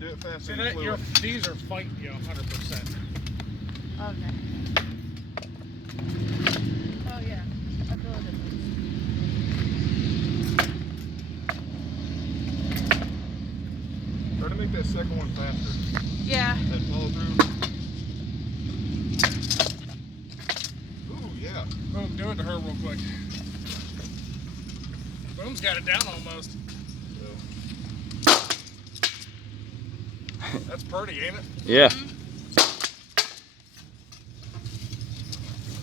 do it fast. See that these are fighting you 100%. Okay. Oh yeah, I feel a difference. Try to make that second one faster. Yeah. That follow through. Ooh, yeah. Boom, do it to her real quick. Boom's got it down almost. That's pretty, ain't it? Yeah.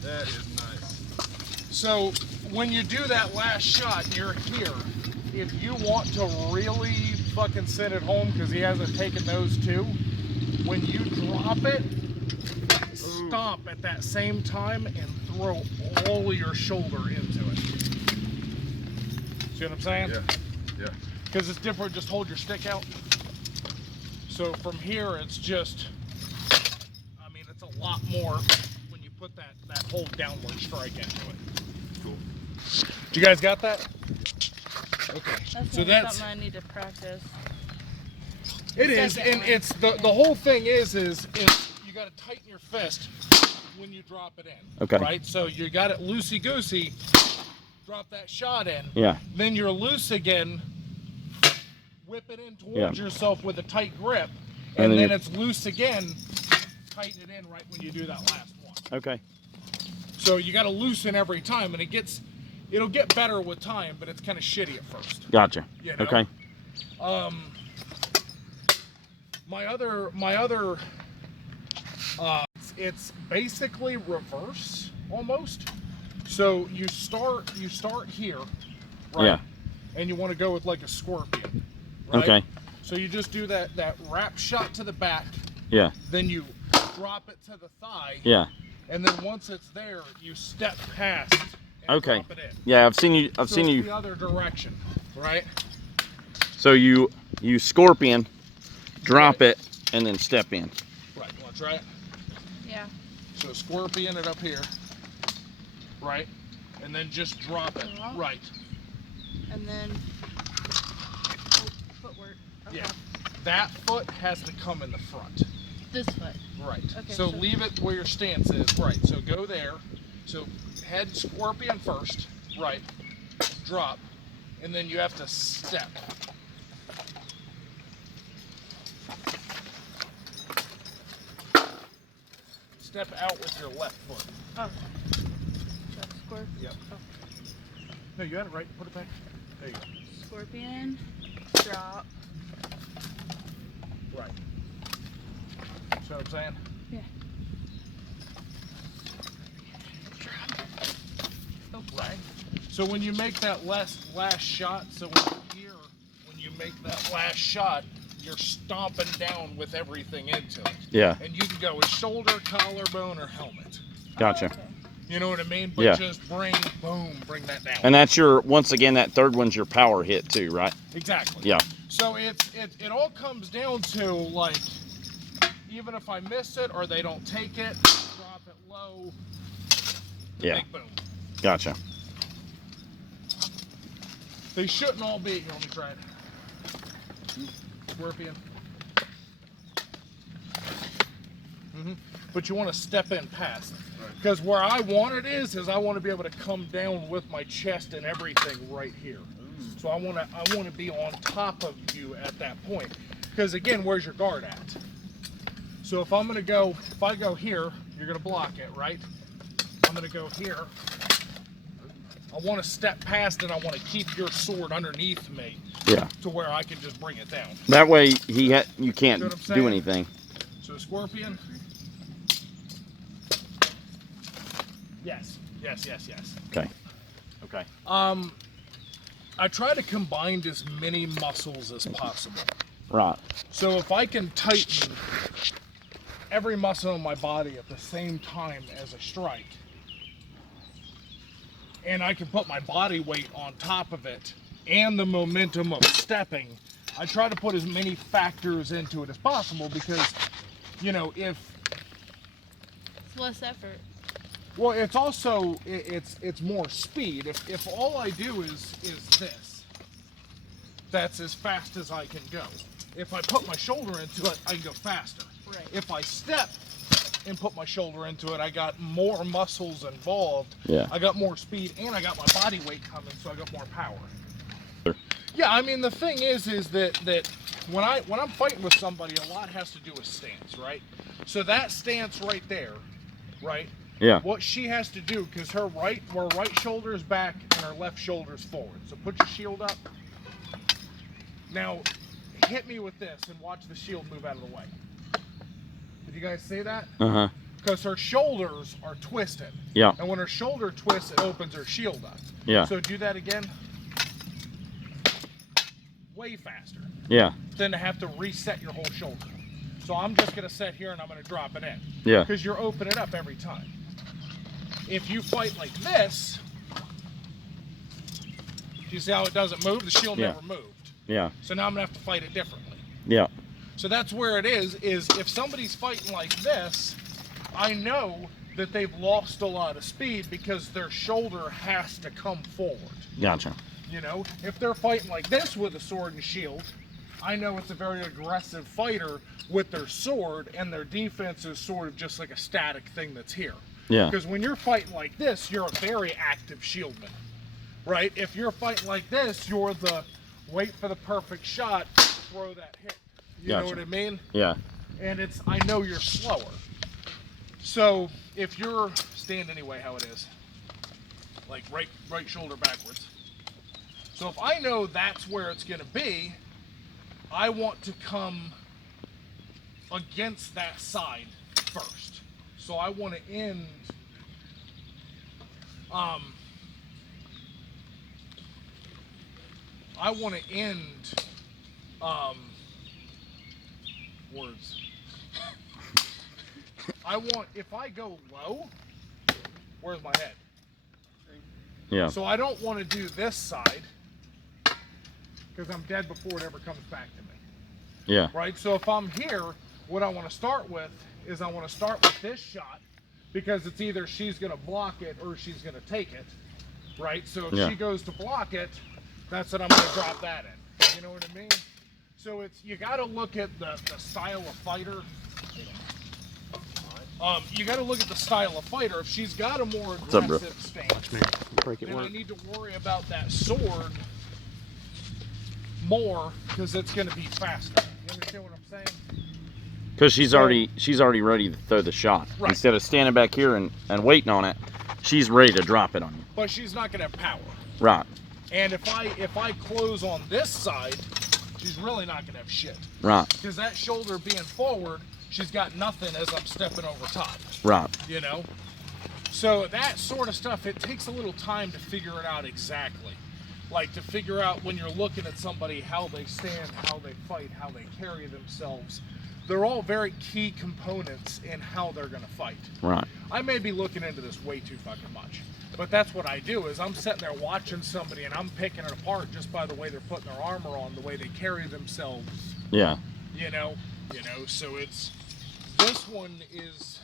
That is nice. So when you do that last shot and you're here, if you want to really fucking send it home, because he hasn't taken those two, when you drop it, stomp at that same time and throw all of your shoulder into it. See what I'm saying? Yeah. Yeah. Because it's different, just hold your stick out. So from here, it's just, I mean, it's a lot more when you put that whole downward strike into it. Cool. You guys got that? Okay. That's So something I need to practice. It is, and it's the whole thing is you got to tighten your fist when you drop it in. Okay. Right. So you got it loosey goosey. Drop that shot in. Yeah. Then you're loose again. Whip it in towards yourself with a tight grip, and then it's loose again. Tighten it in right when you do that last one. Okay. So you got to loosen every time, and it'll get better with time, but it's kind of shitty at first. Gotcha. You know? Okay. My other, it's basically reverse almost. So you start here, right? Yeah. And you want to go with like a scorpion, right? Okay. So you just do that wrap shot to the back, Yeah. then you drop it to the thigh, Yeah. and then once it's there, you step past and Okay. drop it in. Yeah, I've seen you. So it's the other direction, right? So you scorpion, drop it, and then step in. Right. You want to try it? Yeah. So scorpion it up here, right? And then just drop it, right? And then footwork. Okay. Yeah. That foot has to come in the front. This foot. Right. Okay, So so- leave it where your stance is. Right. So go there. So head scorpion first. Right. Drop. And then you have to step. Step out with your left foot. Oh. So scorpion. Yep. Oh. No, you had it right. Put it back. There you go. Scorpion. Drop. Right. See what I'm saying? Yeah. Oh, right. So when you make that last shot, so when you're here, when you make that last shot, you're stomping down with everything into it. Yeah. And you can go with shoulder, collarbone, or helmet. Gotcha. Oh, okay. You know what I mean? But Yeah. just bring that down. And that's once again, that third one's your power hit too, right? Exactly. Yeah. So it all comes down to, like, even if I miss it or they don't take it, drop it low. Yeah. Big boom. Gotcha. They shouldn't all be. Here, let me try it. Scorpion. But you want to step in past. Because where I want it is I want to be able to come down with my chest and everything right here. So I want to be on top of you at that point. Because again, where's your guard at? So if I go here, you're going to block it, right? I'm going to go here. I want to step past it. I want to keep your sword underneath me. Yeah. To where I can just bring it down. That way you can't See what I'm saying? do anything. So scorpion. Yes. Okay. Okay. I try to combine as many muscles as possible. Right. So if I can tighten every muscle in my body at the same time as a strike, and I can put my body weight on top of it and the momentum of stepping, I try to put as many factors into it as possible because, you know, It's less effort. well, it's also, it's more speed. If all I do is this, that's as fast as I can go. If I put my shoulder into it, I can go faster. Right. If I step and put my shoulder into it, I got more muscles involved. Yeah. I got more speed, and I got my body weight coming, so I got more power. Yeah, I mean the thing is that when I'm fighting with somebody, a lot has to do with stance, right? So that stance right there, right? Yeah. What she has to do, because her right shoulder is back and her left shoulder is forward. So put your shield up. Now, hit me with this and watch the shield move out of the way. Did you guys see that? Uh-huh. Because her shoulders are twisted. Yeah. And when her shoulder twists, it opens her shield up. Yeah. So do that again. Way faster Yeah. than to have to reset your whole shoulder. So I'm just going to sit here and I'm going to drop it in. Yeah. Because you're opening it up every time. If you fight like this, you see how it doesn't move? The shield Yeah. never moved. Yeah. So now I'm going to have to fight it differently. Yeah. So that's where it is if somebody's fighting like this, I know that they've lost a lot of speed because their shoulder has to come forward. Gotcha. You know, if they're fighting like this with a sword and shield, I know it's a very aggressive fighter with their sword, and their defense is sort of just like a static thing that's here. Yeah. Because when you're fighting like this, you're a very active shieldman, right? If you're fighting like this, you're the wait for the perfect shot, throw that hit. You know Gotcha. what I mean? Yeah. And I know you're slower. So if you're stand anyway how it is, like right shoulder backwards. So if I know that's where it's going to be, I want to come against that side first. So I want to end words. If I go low, where's my head? Yeah. So I don't want to do this side because I'm dead before it ever comes back to me. Yeah. Right? So if I'm here, what I want to start with is I want to start with this shot because it's either she's going to block it or she's going to take it. Right? So if Yeah. she goes to block it, that's what I'm going to drop that in. You know what I mean? So you got to look at the style of fighter. You got to look at the style of fighter. If she's got a more up, bro? aggressive stance, Break it then I work. need to worry about that sword more because it's going to be faster. You understand what I'm saying? Because she's already ready to throw the shot. Right. Instead of standing back here and waiting on it, she's ready to drop it on you. But she's not going to have power. Right. And if I close on this side, she's really not going to have shit. Right. Because that shoulder being forward, she's got nothing as I'm stepping over top. Right. You know? So that sort of stuff, it takes a little time to figure it out exactly. Like to figure out when you're looking at somebody, how they stand, how they fight, how they carry themselves. They're all very key components in how they're going to fight. Right. I may be looking into this way too fucking much, but that's what I do is I'm sitting there watching somebody and I'm picking it apart just by the way they're putting their armor on, the way they carry themselves, Yeah. you know, so it's, this one is,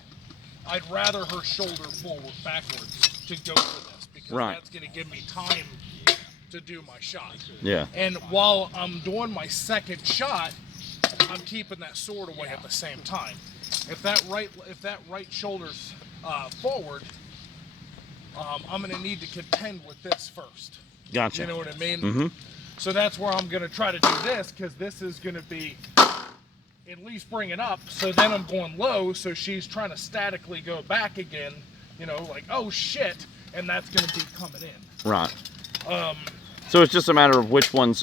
I'd rather her shoulder forward backwards to go for this because Right. that's going to give me time to do my shot. Yeah. And while I'm doing my second shot, I'm keeping that sword away at the same time. If that right shoulder's forward, I'm going to need to contend with this first. Gotcha. You know what I mean? Mm-hmm. So that's where I'm going to try to do this because this is going to be at least bring it up. So then I'm going low, so she's trying to statically go back again. You know, like oh shit, and that's going to be coming in. Right. So it's just a matter of which one's.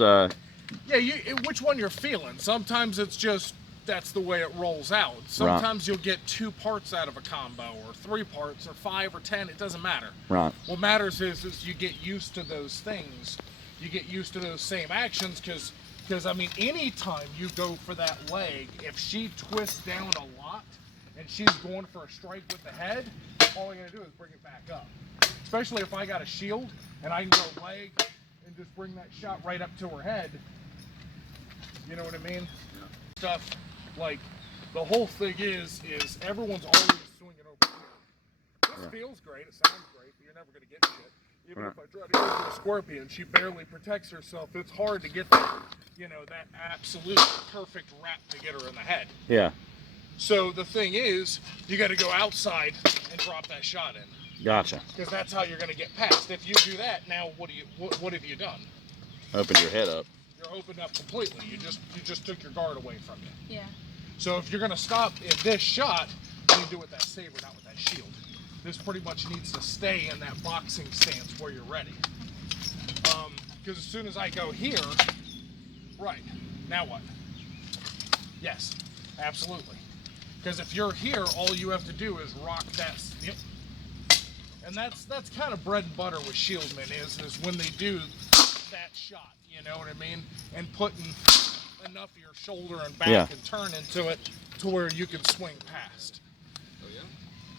Yeah, which one you're feeling. Sometimes it's just that's the way it rolls out. Sometimes you'll get 2 parts out of a combo, or 3 parts, or 5 or 10. It doesn't matter. Right. What matters is you get used to those things. You get used to those same actions because I mean, anytime you go for that leg, if she twists down a lot and she's going for a strike with the head, all I gotta do is bring it back up. Especially if I got a shield and I can go leg and just bring that shot right up to her head. You know what I mean? Yeah. Stuff like the whole thing is everyone's always swinging over here. This feels great, it sounds great, but you're never gonna get shit. Even Right. if I try to go for a scorpion, she barely protects herself. It's hard to get that, you know, that absolute perfect wrap to get her in the head. Yeah. So the thing is, you got to go outside and drop that shot in, Gotcha. because that's how you're going to get past. If you do that, now what have you done? Open your head up. You're opened up completely. You just took your guard away from you. Yeah. So if you're going to stop in this shot, you do it with that saber, not with that shield. This pretty much needs to stay in that boxing stance where you're ready. Because as soon as I go here, right, now what? Yes, absolutely. Because if you're here, all you have to do is rock that. Yep. And that's kind of bread and butter with shieldmen is when they do that shot, you know what I mean? And putting enough of your shoulder and back Yeah. and turn into it to where you can swing past. Oh yeah?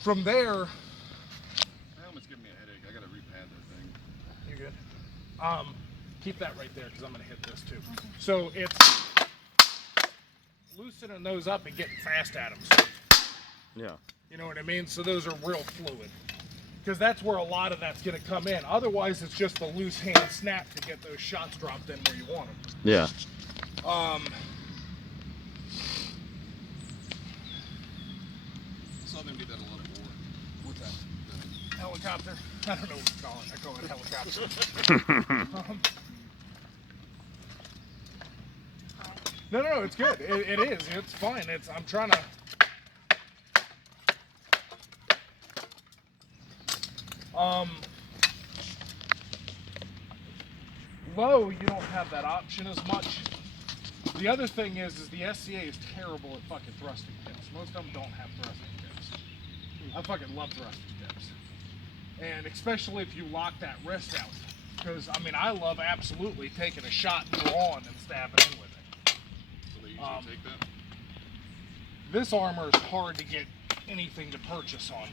From there, That almost giving me a headache. I gotta repad that thing. you're good. Keep that right there because I'm gonna hit this too. So it's loosening those up and getting fast at them. So, Yeah. you know what I mean? So those are real fluid. Because that's where a lot of that's going to come in. Otherwise, it's just a loose hand snap to get those shots dropped in where you want them. Yeah. Southern did that a lot more. What's that? Helicopter. I don't know what you call it. I call it helicopter. No, it's good. It is. It's fine. I'm trying to. Low, you don't have that option as much. The other thing is the SCA is terrible at fucking thrusting tips. Most of them don't have thrusting tips. I fucking love thrusting tips. And especially if you lock that wrist out. Because, I mean, I love absolutely taking a shot and drawing and stabbing in with it. So they usually take that? This armor is hard to get anything to purchase on.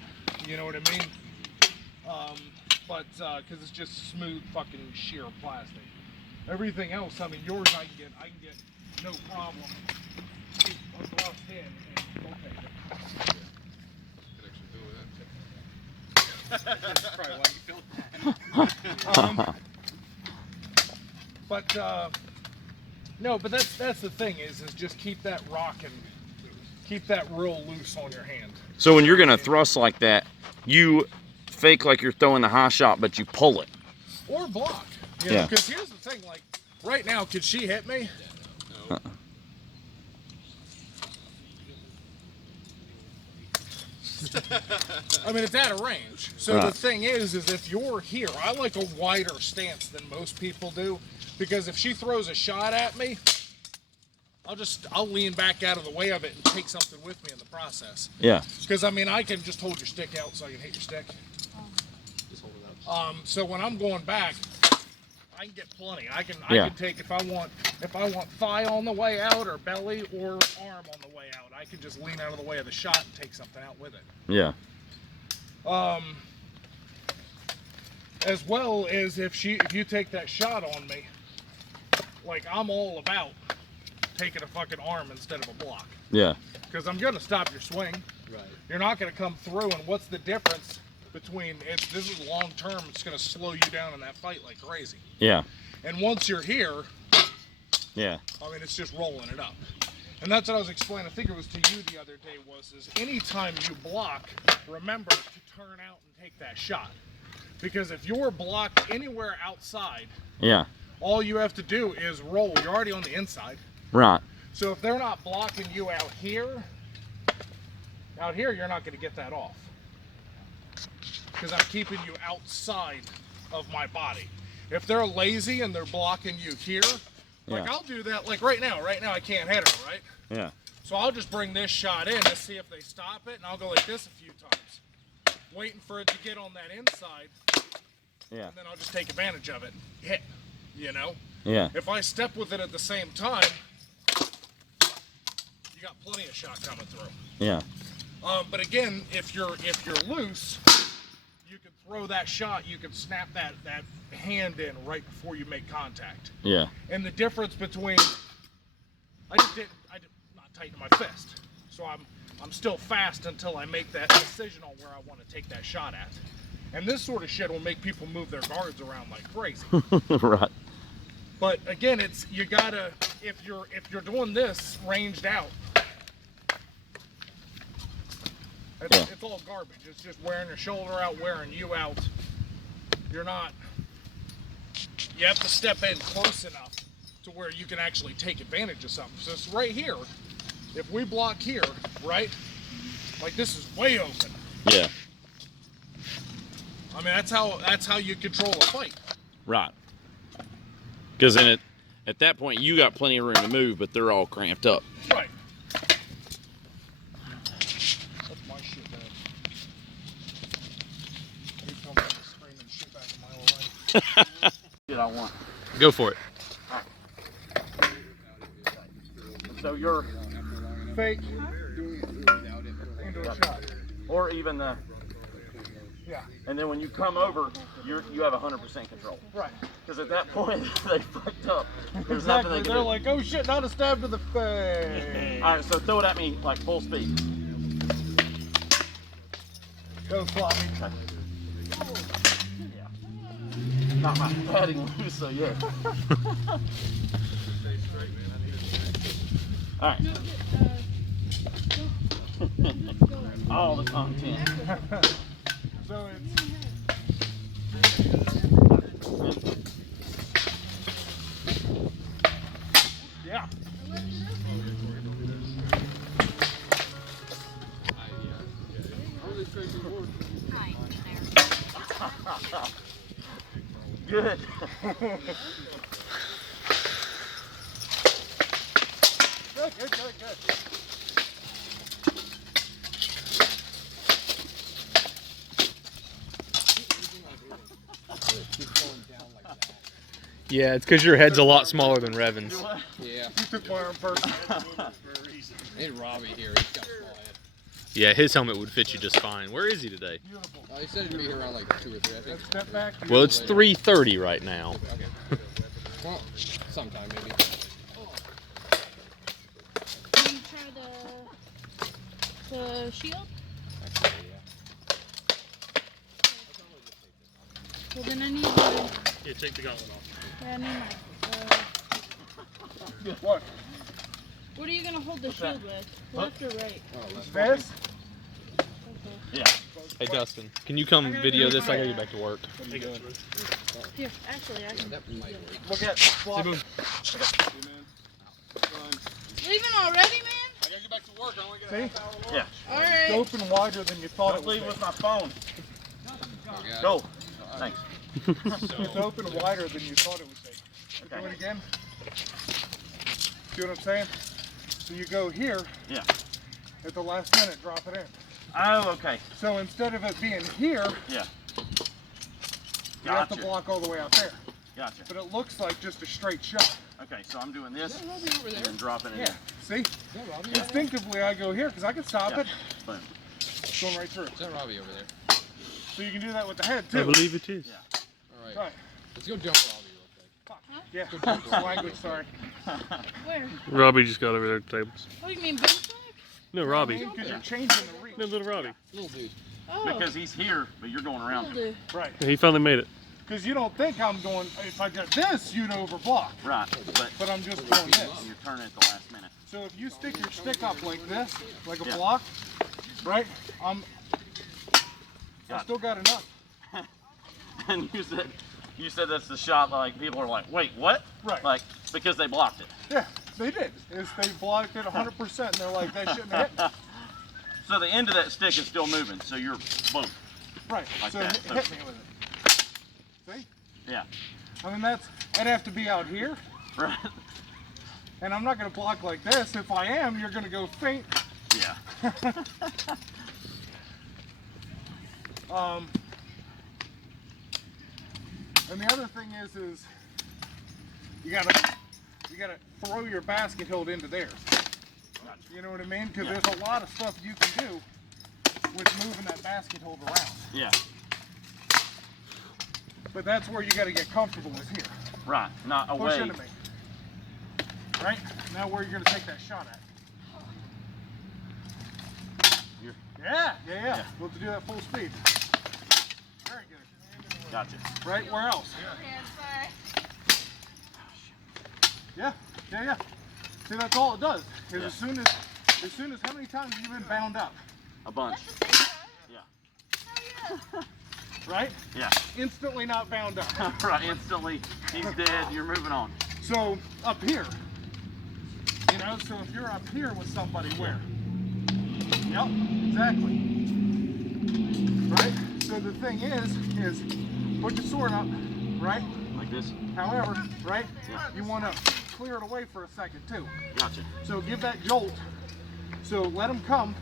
You know what I mean? Because it's just smooth fucking sheer plastic. Everything else, I mean, yours I can get no problem. A thrust in and we'll take it. Could actually do that. That's probably why you feel No, but that's the thing is just keep that rocking, keep that real loose on your hand. So when you're gonna thrust like that, you fake like you're throwing the high shot, but you pull it. Or block. You know, Yeah. because here's the thing, like, right now, could she hit me? No. I mean, it's out of range. So Right. the thing is if you're here, I like a wider stance than most people do, because if she throws a shot at me, I'll lean back out of the way of it and take something with me in the process. Yeah. Because I mean, I can just hold your stick out so I can hit your stick. Just hold it out. So when I'm going back, I can get plenty. I can take if I want thigh on the way out or belly or arm on the way out. I can just lean out of the way of the shot and take something out with it. Yeah. As well as if you take that shot on me, like I'm all about taking a fucking arm instead of a block. Yeah. Because I'm gonna stop your swing. Right. You're not gonna come through, and what's the difference between this is long term, it's gonna slow you down in that fight like crazy. Yeah. And once you're here, Yeah. I mean, it's just rolling it up. And that's what I was explaining, I think it was to you the other day, is anytime you block, remember to turn out and take that shot. Because if you're blocked anywhere outside, Yeah. all you have to do is roll. You're already on the inside. Right. So if they're not blocking you out here, you're not going to get that off. Because I'm keeping you outside of my body. If they're lazy and they're blocking you here, like Yeah. I'll do that like right now. Right now I can't hit her, right? Yeah. So I'll just bring this shot in and see if they stop it, and I'll go like this a few times. Waiting for it to get on that inside, Yeah. and then I'll just take advantage of it and hit, you know? Yeah. If I step with it at the same time, you got plenty of shot coming through. Yeah. But again, if you're loose, you can throw that shot. You can snap that hand in right before you make contact. Yeah. And the difference between I did not tighten my fist, so I'm still fast until I make that decision on where I want to take that shot at. And this sort of shit will make people move their guards around like crazy. Right. But again, it's you gotta if you're doing this ranged out, it's all garbage. It's just wearing your shoulder out, wearing you out. You're not. You have to step in close enough to where you can actually take advantage of something. So it's right here. If we block here, right? Like this is way open. Yeah. I mean, that's how you control a fight. Right. Because then at that point you got plenty of room to move, but they're all cramped up. Right. That's my shit bag. You come in and screaming shit back in my old life. Shit, I want. Go for it. So you're, Fake into a shot. or even the, Yeah. and then when you come over, you have 100% control. Right. Because at that point they fucked up. There's Exactly. nothing they can They're do. like, oh shit, not a stab to the face. All right, so throw it at me like full speed. Go floppy. Not my padding loose, so yeah. All right. All the content. So it's yeah. Good. Good. Yeah, it's because your head's a lot smaller than Revan's. Yeah, You took my arm first. need Robbie here. He's got a small head. Yeah, his helmet would fit you just fine. Where is he today? Beautiful. He said he'd be here around like 2 or 3, I think. Let's step back. Well, it's 3:30 right now. Okay. Well, sometime maybe. Can you try the shield? Actually, yeah. Well, then I need my. Yeah, take the gauntlet off. Yeah, I need my. What? What are you gonna hold the shield with? Left or right? Oh, left. This? Okay. Yeah. Hey, Dustin, can you come video this? I gotta get back to work. Here, actually, I can. That might work. Look at flop. Leaving already, man? I gotta get back to work. I only get See? a half hour lunch. Yeah. All It's right. open wider than you thought Don't it was. leave with my phone. Oh, God. Go. Thanks. It's open wider than you thought it would be. Do it again. See what I'm saying? So you go here. Yeah. At the last minute, drop it in. Oh, okay. So instead of it being here, Yeah. you have to Gotcha. block all the way out there. Gotcha. But it looks like just a straight shot. Okay, so I'm doing this Is that Robbie over and there? then dropping it Yeah. See? Is that Robbie over there? Instinctively, I go here because I can stop in. it. Yeah. Boom. It's going right through. Is that Robbie over there? So you can do that with the head I too. believe it is. All right. Right. Let's go jump Robbie real quick. Yeah. Language, sorry. Where? Robbie just got over there at the tables. Oh, you mean Ben Flag? No, Robbie. Because you're changing the reach. No, little Robbie. Little dude. Oh, Because he's here, but you're going will around. do. Right. He finally made it. Because you don't think I'm going, if I did this, you'd overblock. Right, But I'm just doing this. you're turning at the last minute. So if you stick your stick up like this, like a Yeah. block, right? I Got it. still got enough. And you said that's the shot. Like people are like, wait, what? Right. Like because they blocked it. Yeah, they did. They blocked it 100%, and they're like, that shouldn't have hit. So the end of that stick is still moving. So you're boom. Right. Like So that. hit me with it. See? Yeah. I mean, I'd have to be out here, Right. and I'm not going to block like this. If I am, you're going to go faint. Yeah. And the other thing is you gotta throw your basket hilt into there. You know what I mean? Because Yeah. there's a lot of stuff you can do with moving that basket hold around. Yeah. But that's where you got to get comfortable with here. Right. Not Push away. into me. Right? Now where you're going to take that shot at. You're- Yeah. Yeah. We'll have to do that full speed. Very Gotcha. Right? Where else? Yeah. See, that's all it does. Is Yeah. as soon as how many times have you been bound up? A bunch. Right? Yeah. Instantly not bound up. Right. Instantly, he's dead. You're moving on. So up here, you know, so if you're up here with somebody, where? Yep, exactly. Right? So the thing is put your sword up, right? Like this. However, right? Yeah. You want to clear it away for a second too. Gotcha. So give that jolt. So let them come,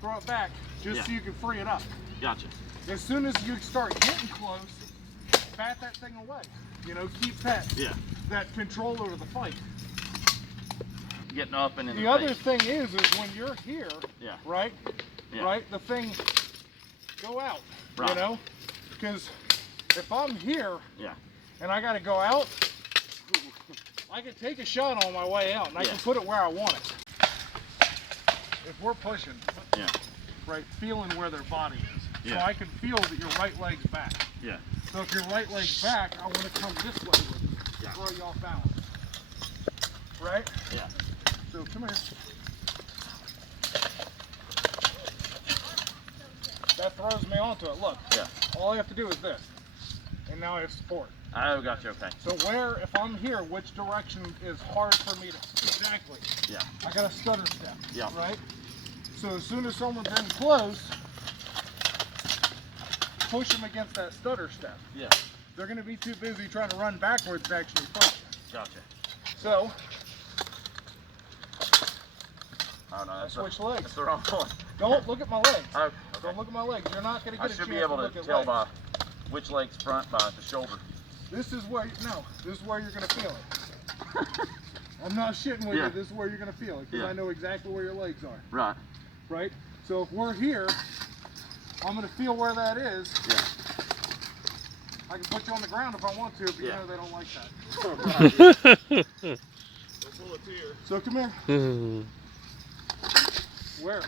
throw it back, just Yeah. so you can free it up. Gotcha. As soon as you start getting close, bat that thing away. You know, keep that control over the fight. Getting up and in The the other face. thing is when you're here, Yeah. right? Yeah. Right? The thing go out. Right. You know? Because if I'm here Yeah. and I gotta go out, I can take a shot on my way out and I Yeah. can put it where I want it. If we're pushing, Yeah. right, feeling where their body is. So Yeah. I can feel that your right leg's back. Yeah. So if your right leg's back, I want to come this way with you, Yeah. throw you off balance. Right? Yeah. So come here. That throws me onto it. Look, Yeah. all I have to do is this. And now I have support. Oh, gotcha. Okay. So where, if I'm here, which direction is hard for me to, exactly. Yeah. I got a stutter step, Yeah. right? So as soon as someone's in close, push them against that stutter step. Yeah. They're going to be too busy trying to run backwards to actually fight you. Gotcha. So, Oh no, I that's switch the, legs. that's the wrong one. Don't look at my legs. Oh, okay. Don't look at my legs. You're not going to I get a should chance be able to to look at tell legs. by which leg's front by the shoulder. This is where, this is where you're going to feel it. I'm not shitting with Yeah. you. This is where you're going to feel it because Yeah. I know exactly where your legs are. Right. Right? So if we're here, I'm going to feel where that is. Yeah. I can put you on the ground if I want to, but you Yeah. know they don't like that. We'll pull it here. So come here. Where?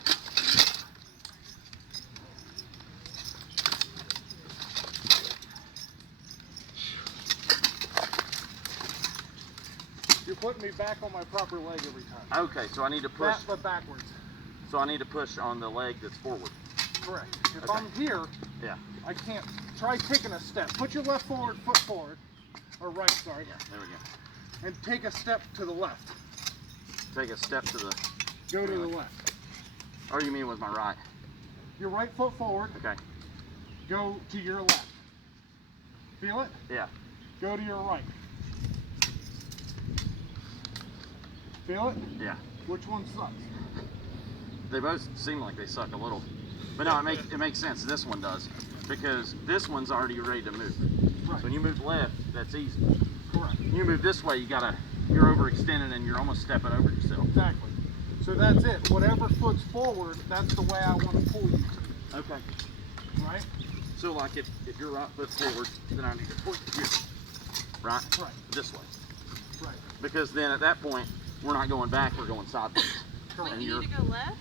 You're putting me back on my proper leg every time. Okay, so I need to push. That, but backwards. So I need to push on the leg that's forward. Correct. If Okay. I'm here, Yeah. I can't. Try taking a step. Put your left foot forward, or right, sorry, There we go. and take a step to the left. Take a step to the. Go to the left. Or you mean with my right? Your right foot forward, Okay. go to your left. Feel it? Yeah. Go to your right. Feel it? Yeah. Which one sucks? They both seem like they suck a little. But no, it makes sense. This one does. Because this one's already ready to move. Right. So when you move left, that's easy. Correct. When you move this way, you're overextending and you're almost stepping over yourself. Exactly. So that's it. Whatever foot's forward, that's the way I want to pull you. Okay. Right? So like if your right foot forward, then I need to push you. Right? Right. This way. Right. Because then at that point, we're not going back, we're going sideways. Correct. And You you're, need to go left?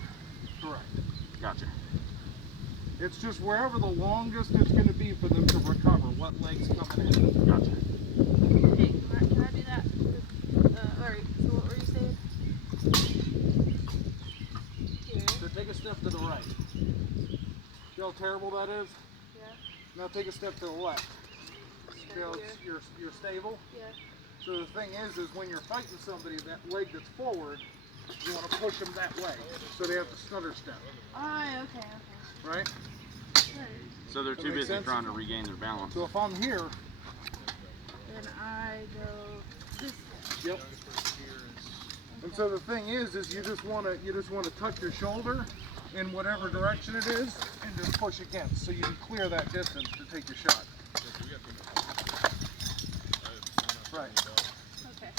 Correct. gotcha. It's just wherever the longest it's going to be for them to recover. What leg's coming in? Gotcha. Okay, can I do that? Alright, so what were you saying? Here. So take a step to the right. See how terrible that is? Yeah. Now take a step to the left. See how Right it's, here. you're stable? Yeah. So the thing is when you're fighting somebody, that leg that's forward, you want to push them that way. So they have to stutter step. Ah, okay. Right? Right. So they're That too makes busy sense? trying to regain their balance. So if I'm here, Then I go this way. yep. And so the thing is you just want to tuck your shoulder in whatever direction it is and just push against so you can clear that distance to take your shot. Right. Okay.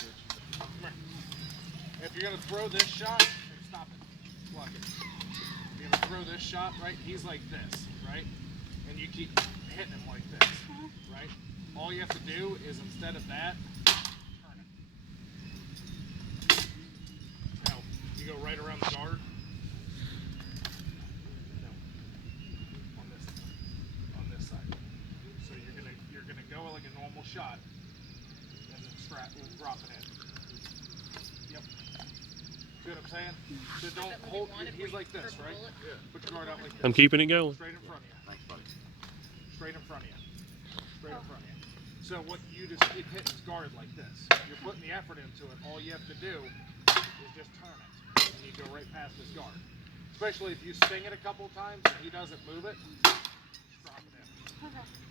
If you're gonna throw this shot, stop it. Block it. If you're gonna throw this shot, right, he's like this, right? And you keep hitting him like this, right? All you have to do is instead of that, turn it. Now, you go right around the guard. No. On this side. See what I'm saying? So don't hold, he's like this, right? Yeah. Put your guard out like this. I'm keeping it going. Straight in front of you. Thanks, buddy. Straight in front of you. Straight in front of you. So what you just keep hitting his guard like this. You're putting the effort into it. All you have to do is just turn it. And you go right past his guard. Especially if you sting it a couple times and he doesn't move it, just drop it in. Okay.